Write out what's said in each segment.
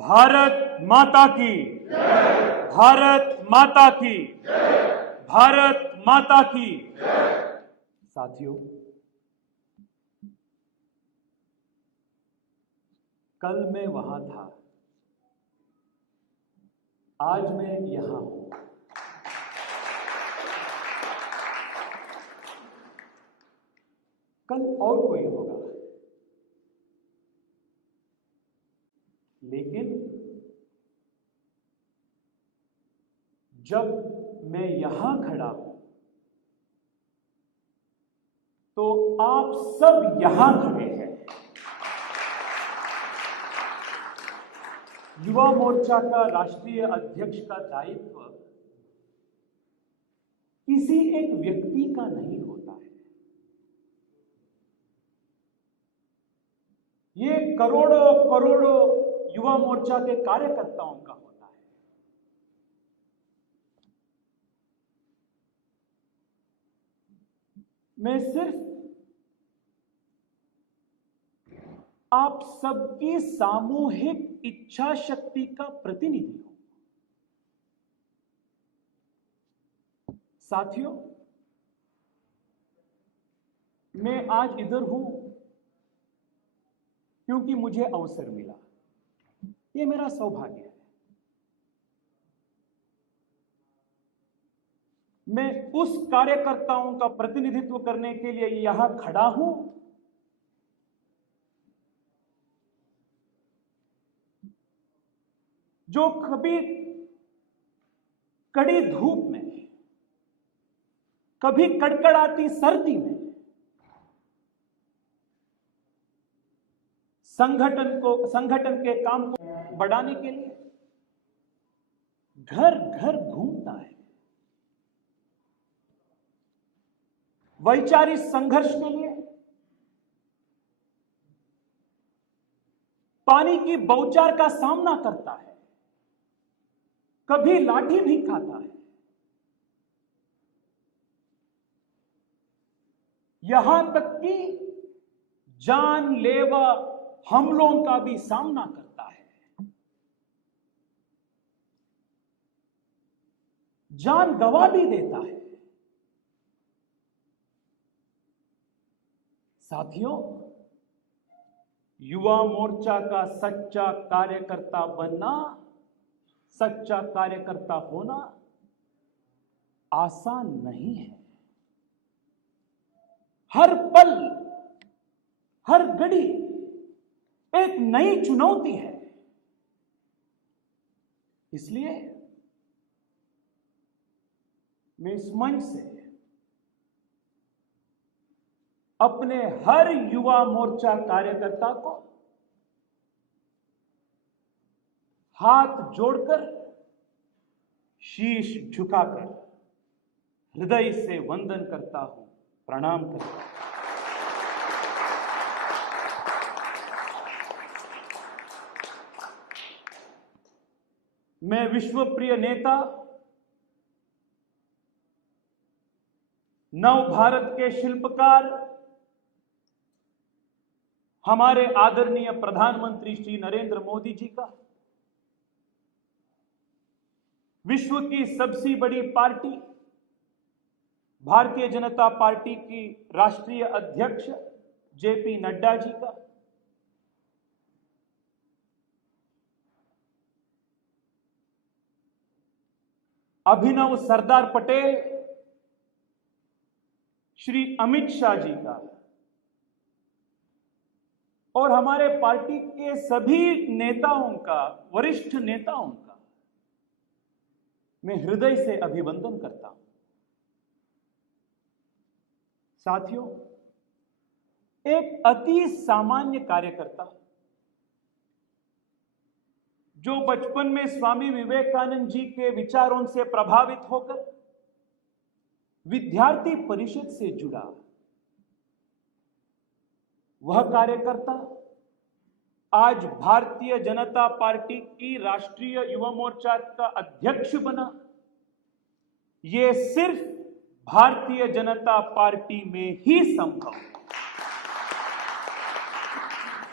भारत माता की, भारत माता की, भारत माता की। साथियों, कल मैं वहां था, आज मैं यहां हूं। कल और कोई होगा, लेकिन जब मैं यहां खड़ा हूं तो आप सब यहां खड़े हैं। युवा मोर्चा का राष्ट्रीय अध्यक्ष का दायित्व किसी एक व्यक्ति का नहीं होता है, ये करोड़ों करोड़ों युवा मोर्चा के कार्यकर्ताओं का होता है। मैं सिर्फ आप सबकी सामूहिक इच्छा शक्ति का प्रतिनिधि हूं। साथियों, मैं आज इधर हूं क्योंकि मुझे अवसर मिला। ये मेरा सौभाग्य है। मैं उस कार्यकर्ताओं का प्रतिनिधित्व करने के लिए यहां खड़ा हूं जो कभी कड़ी धूप में, कभी कड़कड़ाती सर्दी में संगठन के काम को बढ़ाने के लिए घर घर घूमता है। वैचारिक संघर्ष के लिए पानी की बौछार का सामना करता है, कभी लाठी भी खाता है, यहां तक कि जानलेवा हमलों का भी सामना करता है, जान गंवा भी देता है। साथियों, युवा मोर्चा का सच्चा कार्यकर्ता बनना, सच्चा कार्यकर्ता होना आसान नहीं है। हर पल, हर घड़ी एक नई चुनौती है। इसलिए मैं इस मंच से अपने हर युवा मोर्चा कार्यकर्ता को हाथ जोड़कर, शीश झुकाकर हृदय से वंदन करता हूं, प्रणाम करता हूं। मैं विश्वप्रिय नेता, नव भारत के शिल्पकार, हमारे आदरणीय प्रधानमंत्री श्री नरेंद्र मोदी जी का, विश्व की सबसे बड़ी पार्टी भारतीय जनता पार्टी की राष्ट्रीय अध्यक्ष जेपी नड्डा जी का, अभिनव सरदार पटेल श्री अमित शाह जी का और हमारे पार्टी के सभी नेताओं का, वरिष्ठ नेताओं का मैं हृदय से अभिवंदन करता हूं। साथियों, एक अति सामान्य कार्यकर्ता जो बचपन में स्वामी विवेकानंद जी के विचारों से प्रभावित होकर विद्यार्थी परिषद से जुड़ा, वह कार्यकर्ता आज भारतीय जनता पार्टी की राष्ट्रीय युवा मोर्चा का अध्यक्ष बना। यह सिर्फ भारतीय जनता पार्टी में ही संभव है।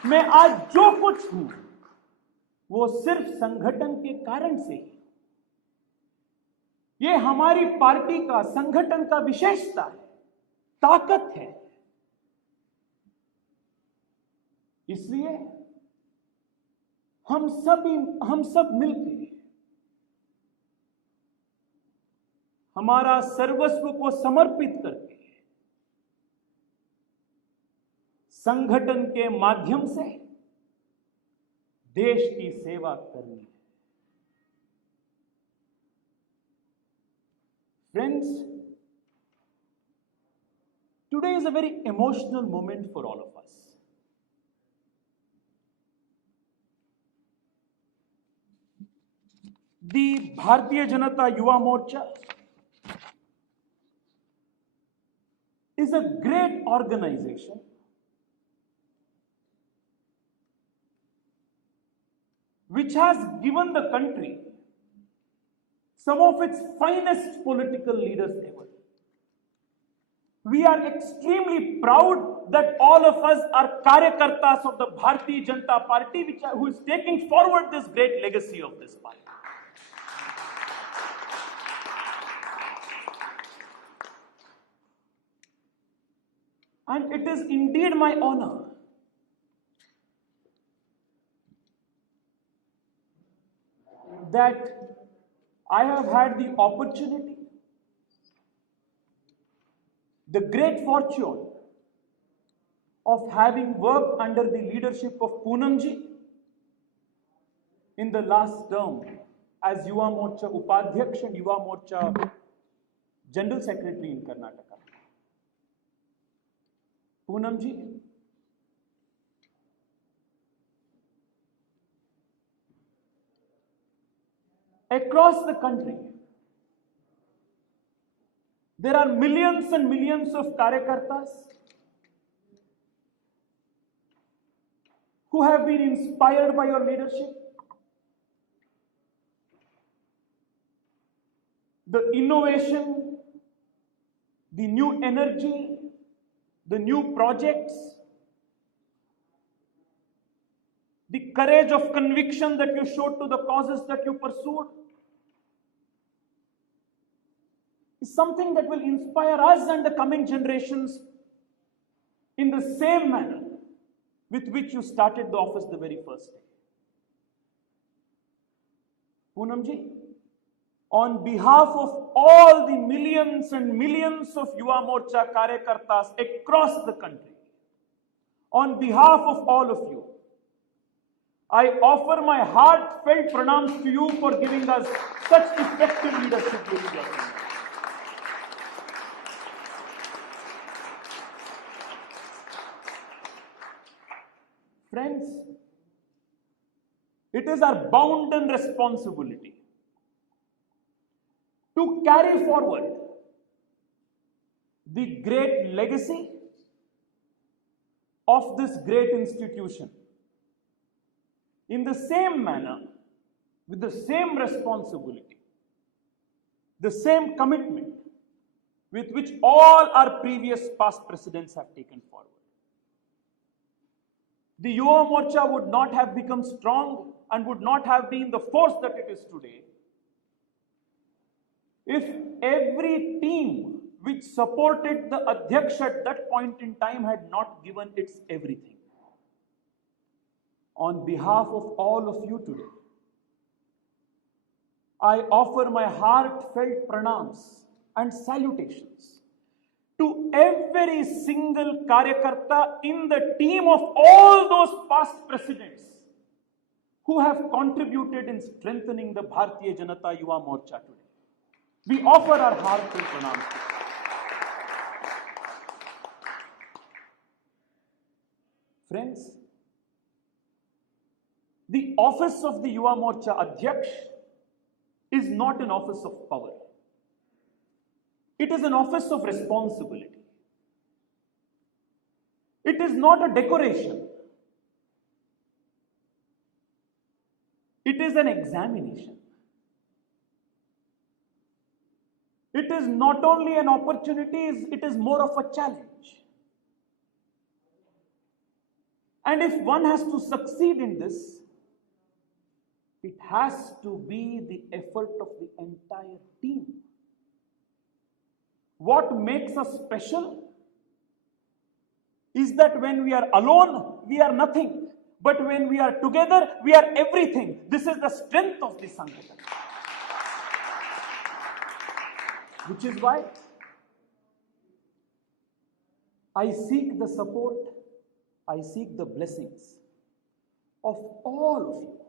मैं आज जो कुछ हूं वो सिर्फ संगठन के कारण से ही। ये हमारी पार्टी का, संगठन का विशेषता है, ताकत है। इसलिए हम सब मिलकर हमारा सर्वस्व को समर्पित करके संगठन के माध्यम से देश की सेवा करनी है। Friends, today is a very emotional moment for all of us. The Bharatiya Janata Yuva Morcha is a great organization which has given the country some of its finest political leaders ever. We are extremely proud that all of us are Karyakartas of the Bharatiya Janata Party, who is taking forward this great legacy of this party. And it is indeed my honor that I have had the opportunity, the great fortune of having worked under the leadership of Poonamji in the last term as Yuva Morcha Upadhyaksh and Yuva Morcha General Secretary in Karnataka. Poonamji, across the country, there are millions and millions of Karyakartas who have been inspired by your leadership. The innovation, the new energy, the new projects, the courage of conviction that you showed to the causes that you pursued is something that will inspire us and the coming generations in the same manner with which you started the office the very first day. Poonamji, on behalf of all the millions and millions of Yuva Morcha Karyakartas across the country, on behalf of all of you, I offer my heartfelt pranams to you for giving us such effective leadership during your tenure. Friends, it is our bounden responsibility to carry forward the great legacy of this great institution in the same manner, with the same responsibility, the same commitment with which all our previous past presidents have taken forward. The Yuva Morcha would not have become strong and would not have been the force that it is today if every team which supported the Adhyaksh at that point in time had not given its everything. On behalf of all of you today, I offer my heartfelt pranams and salutations to every single Karyakarta in the team of all those past presidents who have contributed in strengthening the Bharatiya Janata Yuva Morcha today. We offer our heartfelt pranams. Friends, the office of the Yuva Morcha Adhyaksh is not an office of power. It is an office of responsibility. It is not a decoration. It is an examination. It is not only an opportunity, it is more of a challenge. And if one has to succeed in this, it has to be the effort of the entire team. What makes us special is that when we are alone, we are nothing. But when we are together, we are everything. This is the strength of the Sangathan. Which is why I seek the support, I seek the blessings of all of you.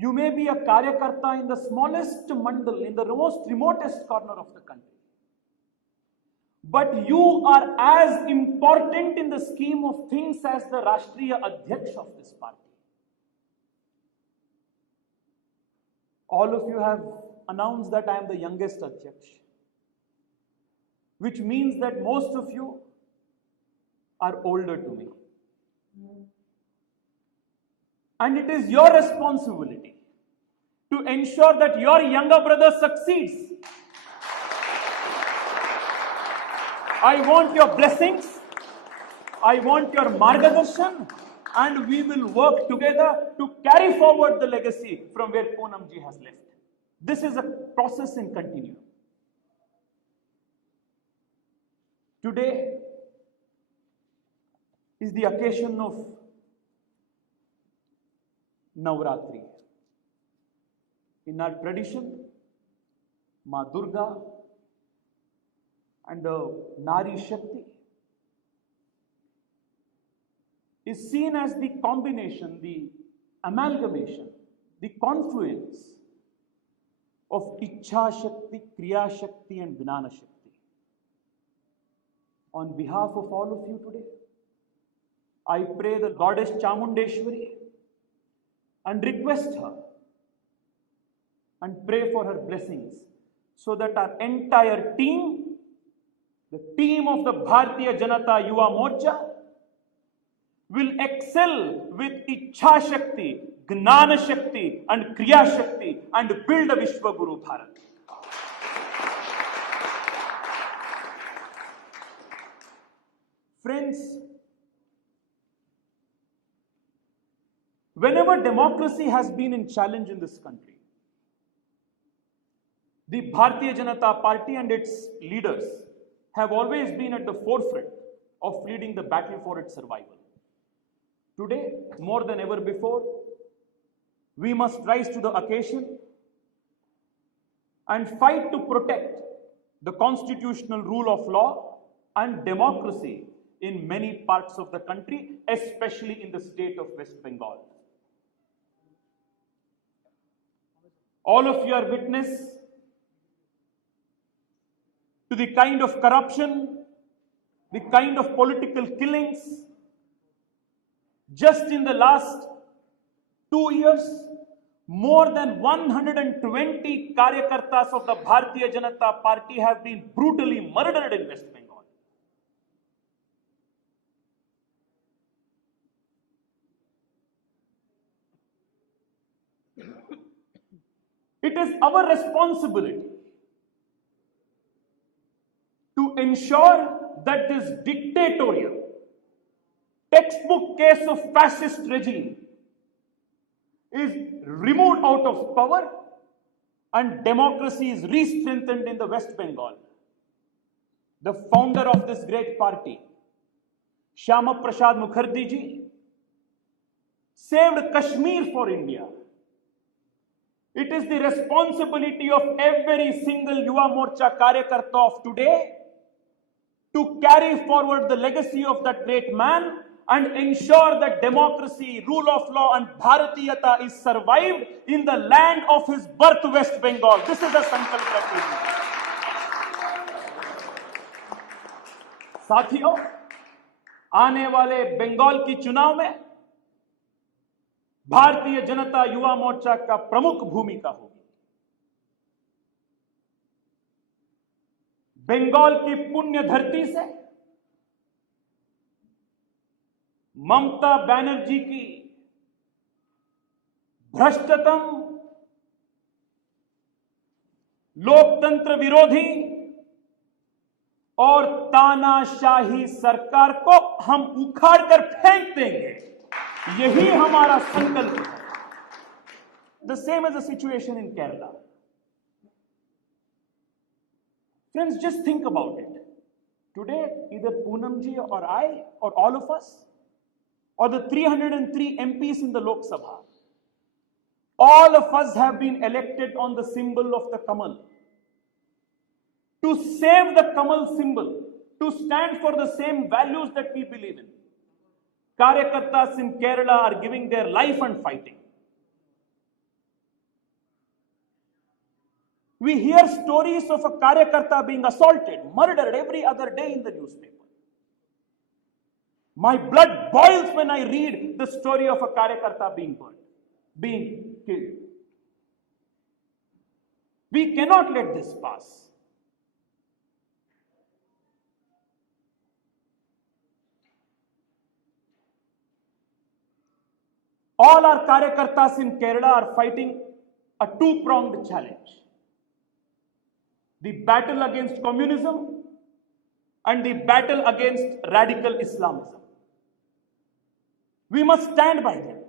You may be a Karyakarta in the smallest mandal, in the most remotest corner of the country. But you are as important in the scheme of things as the Rashtriya Adhyaksh of this party. All of you have announced that I am the youngest Adhyaksh, which means that most of you are older to me. And it is your responsibility to ensure that your younger brother succeeds. I want your blessings, I want your margadarshan, and we will work together to carry forward the legacy from where Poonamji has left. This is a process in continuum. Today is the occasion of Navratri. In our tradition, Ma Durga and the Nari Shakti is seen as the combination, the amalgamation, the confluence of Ichha Shakti, Kriya Shakti and Gnana Shakti. On behalf of all of you today, I pray the Goddess Chamundeshwari and request her and pray for her blessings so that our entire team, the team of the Bharatiya Janata Yuva Morcha, will excel with Ichha Shakti, Gnana Shakti and Kriya Shakti and build a Vishwaguru Bharat. Friends, whenever democracy has been in challenge in this country, the Bharatiya Janata Party and its leaders have always been at the forefront of leading the battle for its survival. Today, more than ever before, we must rise to the occasion and fight to protect the constitutional rule of law and democracy in many parts of the country, especially in the state of West Bengal. All of you are witness to the kind of corruption, the kind of political killings. Just in the last 2 years, more than 120 Karyakartas of the Bharatiya Janata Party have been brutally murdered in West Bengal. It is our responsibility to ensure that this dictatorial, textbook case of fascist regime is removed out of power and democracy is re-strengthened in the West Bengal. The founder of this great party, Shyama Prasad Mukherjee ji, saved Kashmir for India. It is the responsibility of every single Yuva Morcha Karyakarta of today to carry forward the legacy of that great man and ensure that democracy, rule of law and Bharatiyata is survived in the land of his birth, West Bengal. This is the Sankalp Prakriti. साथियों, आने वाले बंगाल की चुनाव में भारतीय जनता युवा मोर्चा का प्रमुख भूमिका होगी। बंगाल की पुण्य धरती से ममता बनर्जी की भ्रष्टतम, लोकतंत्र विरोधी और तानाशाही सरकार को हम उखाड़ कर फेंक देंगे। यही हमारा संकल्प है। the same as the situation in Kerala. Friends, just think about it. Today, either Poonamji or I, or all of us, or the 303 MPs in the Lok Sabha, all of us have been elected on the symbol of the Kamal. To save the Kamal symbol, to stand for the same values that we believe in. Karyakartas in Kerala are giving their life and fighting. We hear stories of a Karyakarta being assaulted, murdered every other day in the newspaper. My blood boils when I read the story of a Karyakarta being burned, being killed. We cannot let this pass. All our Karyakartas in Kerala are fighting a two-pronged challenge. The battle against communism and the battle against radical Islamism. We must stand by them.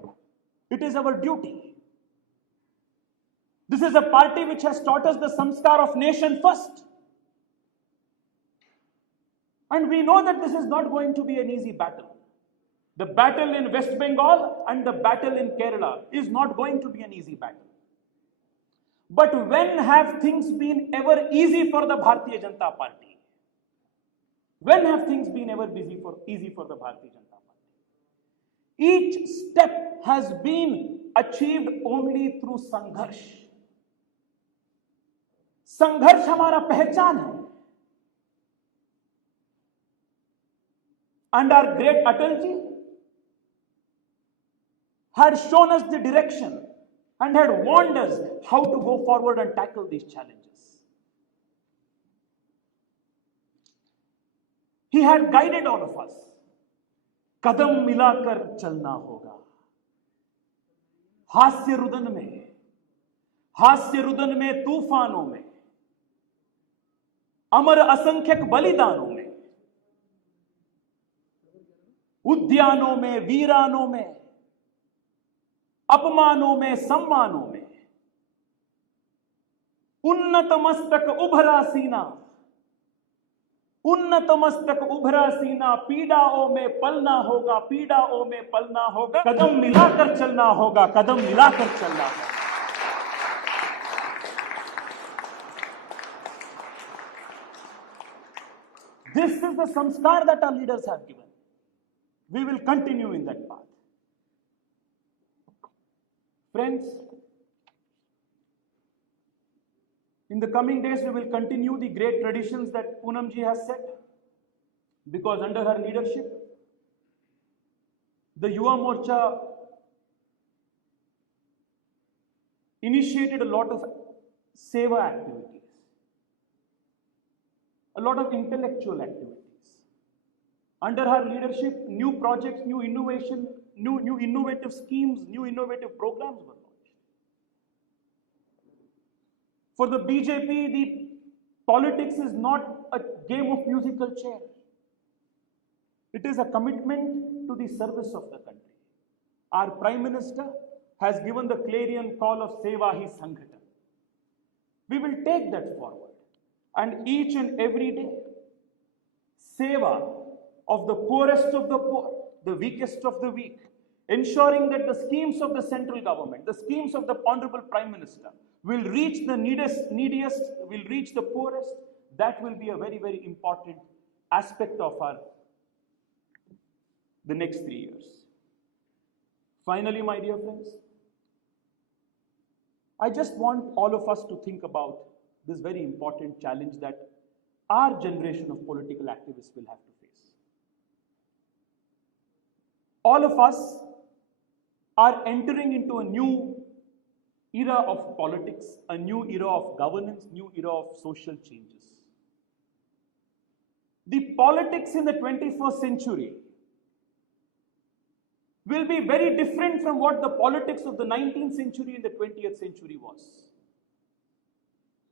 It is our duty. This is a party which has taught us the samskar of nation first. And we know that this is not going to be an easy battle. The battle in West Bengal and the battle in Kerala is not going to be an easy battle. But when have things been ever easy for the Bharatiya Janata Party? When have things been ever easy for the Bharatiya Janata Party? Each step has been achieved only through Sangharsh. Sangharsh हमारा पहचान है. And our great Atalji had shown us the direction and had warned us how to go forward and tackle these challenges. He had guided all of us. कदम मिलाकर चलना होगा. हास्य रुदन में तूफानों में, अमर असंख्यक बलिदानों में, उद्यानों में, वीरानों में, अपमानों में, सम्मानों में, उन्नत मस्तक उभरा सीना, पीड़ाओं में पलना होगा, कदम मिलाकर चलना होगा, कदम मिलाकर चलना होगा. This is the samskar that our leaders have given. We will continue in that path. Friends, in the coming days, we will continue the great traditions that Poonamji has set, because under her leadership, the Yuva Morcha initiated a lot of seva activities, a lot of intellectual activities. Under her leadership, new projects, new innovation, new innovative schemes, new innovative programs were launched. For the BJP, the politics is not a game of musical chair. It is a commitment to the service of the country. Our Prime Minister has given the clarion call of Seva Hi Sanghatan. We will take that forward, and each and every day, Seva of the poorest of the poor, the weakest of the weak, ensuring that the schemes of the central government, the schemes of the Honorable Prime Minister will reach the neediest, will reach the poorest. That will be a very, very important aspect of the next 3 years. Finally, my dear friends, I just want all of us to think about this very important challenge that our generation of political activists will have to face. All of us are entering into a new era of politics, a new era of governance, new era of social changes. The politics in the 21st century will be very different from what the politics of the 19th century and the 20th century was.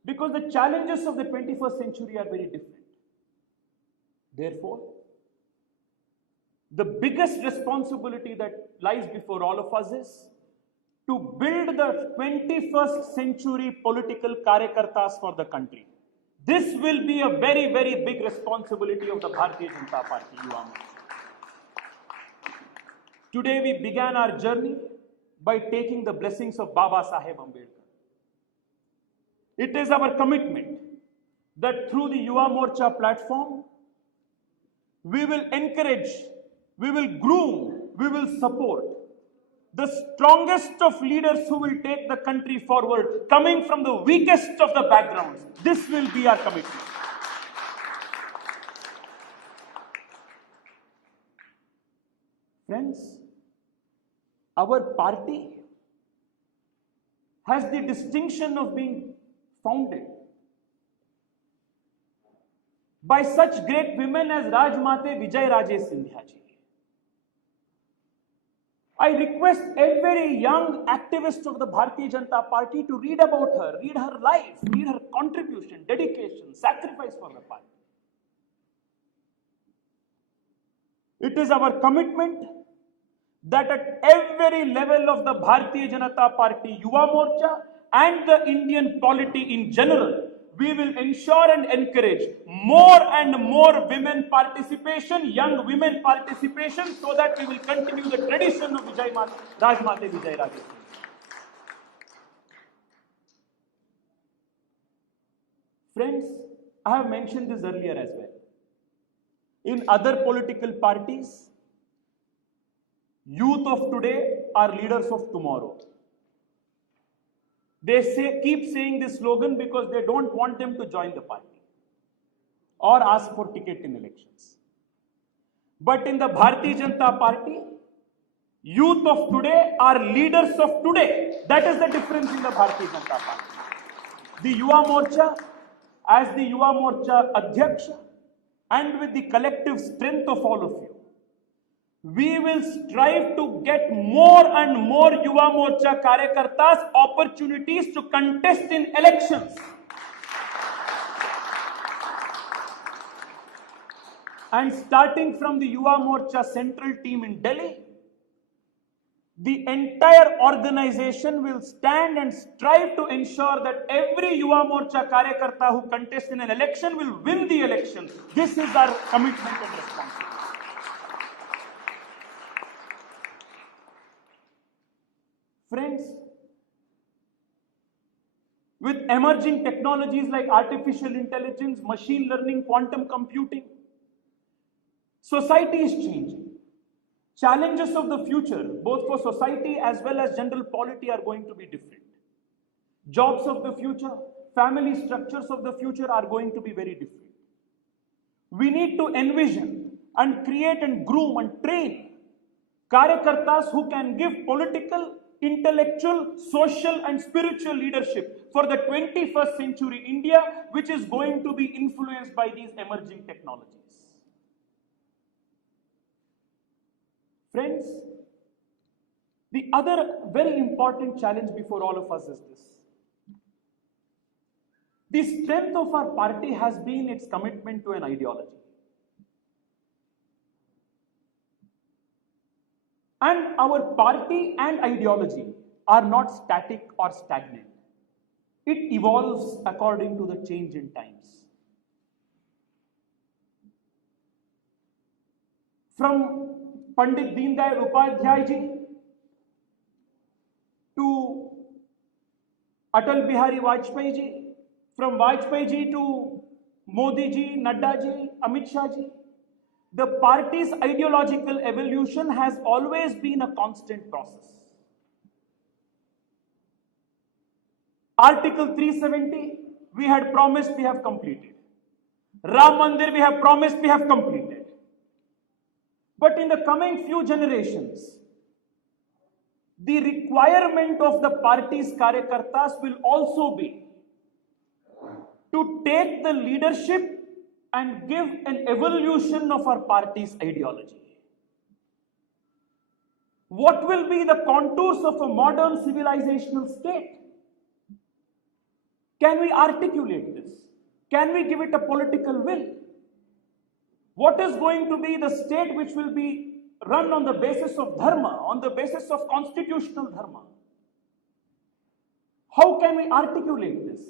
Because the challenges of the 21st century are very different. Therefore, the biggest responsibility that lies before all of us is to build the 21st century political karyakartas for the country. This will be a very, very big responsibility of the Bharatiya Janata Party, Yuva Morcha. Today we began our journey by taking the blessings of Baba Saheb Ambedkar. It is our commitment that through the Yuva Morcha platform, we will encourage, we will groom, we will support the strongest of leaders who will take the country forward, coming from the weakest of the backgrounds. This will be our commitment. Friends, our party has the distinction of being founded by such great women as Rajmate Vijay Raje Scindia ji. I request every young activist of the Bharatiya Janata Party to read about her, read her life, read her contribution, dedication, sacrifice for the party. It is our commitment that at every level of the Bharatiya Janata Party, Yuva Morcha and the Indian polity in general, we will ensure and encourage more and more women participation, young women participation, so that we will continue the tradition of Rajmate Vijay Raje. Friends, I have mentioned this earlier as well. In other political parties, youth of today are leaders of tomorrow. They keep saying this slogan because they don't want them to join the party or ask for ticket in elections. But in the Bharatiya Janata Party, youth of today are leaders of today. That is the difference in the Bharatiya Janata Party. The Yuva Morcha, as the Yuva Morcha Adhyaksha, and with the collective strength of all of you, we will strive to get more and more Yuva Morcha Karyakartas opportunities to contest in elections. And starting from the Yuva Morcha central team in Delhi, the entire organization will stand and strive to ensure that every Yuva Morcha Karyakarta who contests in an election will win the election. This is our commitment and responsibility. Friends, with emerging technologies like artificial intelligence, machine learning, quantum computing, society is changing. Challenges of the future, both for society as well as general polity, are going to be different. Jobs of the future, family structures of the future are going to be very different. We need to envision and create and groom and train Karyakartas who can give political, intellectual, social and spiritual leadership for the 21st century India, which is going to be influenced by these emerging technologies. Friends, the other very important challenge before all of us is this. The strength of our party has been its commitment to an ideology. And our party and ideology are not static or stagnant. It evolves according to the change in times. From Pandit Deen Dayal Upadhyay ji to Atal Bihari Vajpayee ji, from Vajpayee ji to Modi ji, Nadda ji, Amit Shah ji, the party's ideological evolution has always been a constant process. Article 370, we had promised, we have completed. Ram Mandir, we have promised, we have completed. But in the coming few generations, the requirement of the party's Karyakartas will also be to take the leadership and give an evolution of our party's ideology. What will be the contours of a modern civilizational state? Can we articulate this? Can we give it a political will? What is going to be the state which will be run on the basis of dharma, on the basis of constitutional dharma? How can we articulate this?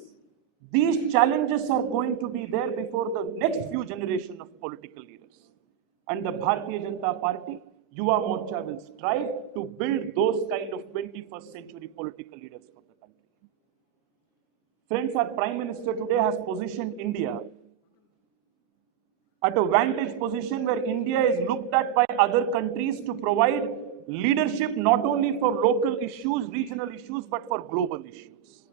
These challenges are going to be there before the next few generations of political leaders. And the Bharatiya Janata Party, Yuva Morcha will strive to build those kind of 21st century political leaders for the country. Friends, our Prime Minister today has positioned India at a vantage position where India is looked at by other countries to provide leadership not only for local issues, regional issues, but for global issues.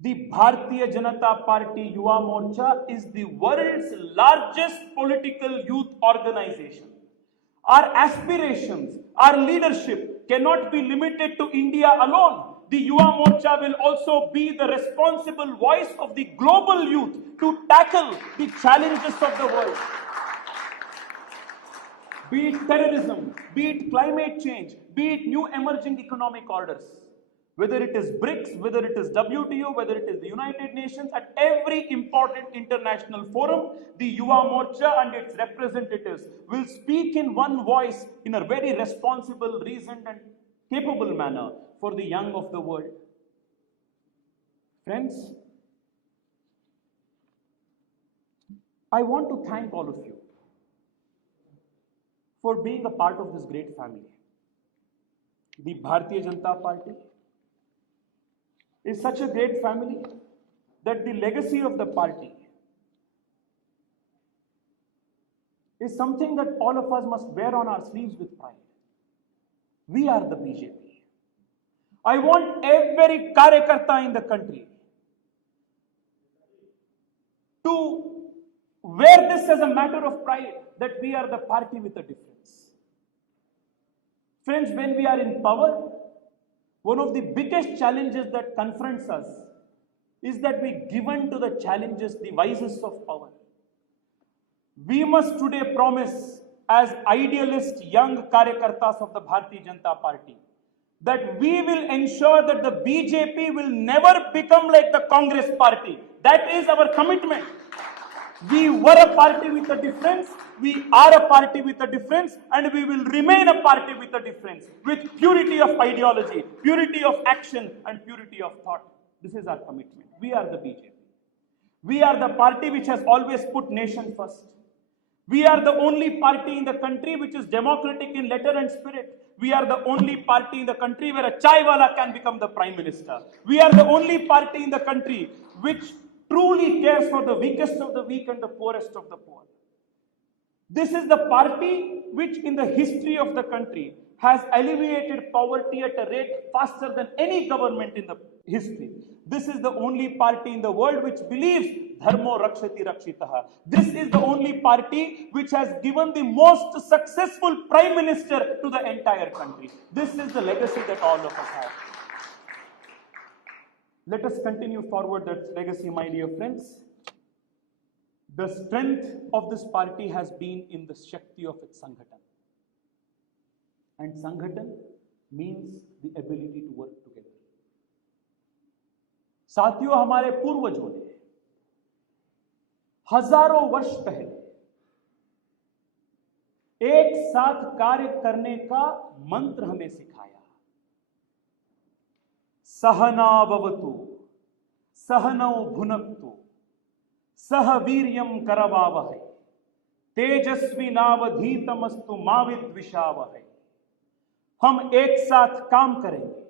The Bharatiya Janata Party Yuva Morcha is the world's largest political youth organization. Our aspirations, our leadership cannot be limited to India alone. The Yuva Morcha will also be the responsible voice of the global youth to tackle the challenges of the world. Be it terrorism, be it climate change, be it new emerging economic orders. Whether it is BRICS, whether it is WTO, whether it is the United Nations, at every important international forum, the Yuva Morcha and its representatives will speak in one voice in a very responsible, reasoned and capable manner for the young of the world. Friends, I want to thank all of you for being a part of this great family. The Bharatiya Janata Party is such a great family that the legacy of the party is something that all of us must wear on our sleeves with pride. We are the BJP. I want every karyakarta in the country to wear this as a matter of pride, that we are the party with a difference. Friends, when we are in power, one of the biggest challenges that confronts us is that we give in to the challenges, the vices of power. We must today promise, as idealist young karyakartas of the Bharatiya Janata Party, that we will ensure that the BJP will never become like the Congress party. That is our commitment. We were a party with a difference, we are a party with a difference, and we will remain a party with a difference, with purity of ideology, purity of action, and purity of thought. This is our commitment. We are the BJP. We are the party which has always put nation first. We are the only party in the country which is democratic in letter and spirit. We are the only party in the country where a chaiwala can become the Prime Minister. We are the only party in the country which truly cares for the weakest of the weak and the poorest of the poor. This is the party which in the history of the country has alleviated poverty at a rate faster than any government in the history. This is the only party in the world which believes dharmo rakshati rakshitaha. This is the only party which has given the most successful Prime Minister to the entire country. This is the legacy that all of us have. Let us continue forward that legacy, my dear friends. The strength of this party has been in the Shakti of its Sanghatan. And Sanghatan means the ability to work together. साथियों, हमारे पूर्वजों ने हजारों वर्ष पहले एक साथ कार्य करने का मंत्र हमें सिखाया। सहनाववतु सहनौ भुनक्तु सह वीर्यं करवावहै तेजस्विनावधीतमस्तु मा विद्विषावहै। हम एक साथ काम करेंगे,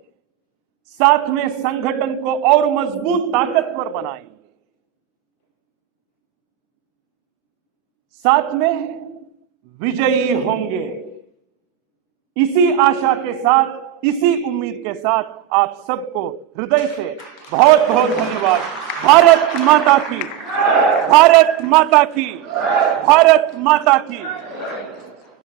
साथ में संगठन को और मजबूत ताकतवर बनाएंगे, साथ में विजयी होंगे। इसी आशा के साथ, इसी उम्मीद के साथ आप सबको हृदय से बहुत बहुत धन्यवाद। भारत माता की, भारत माता की, भारत माता की।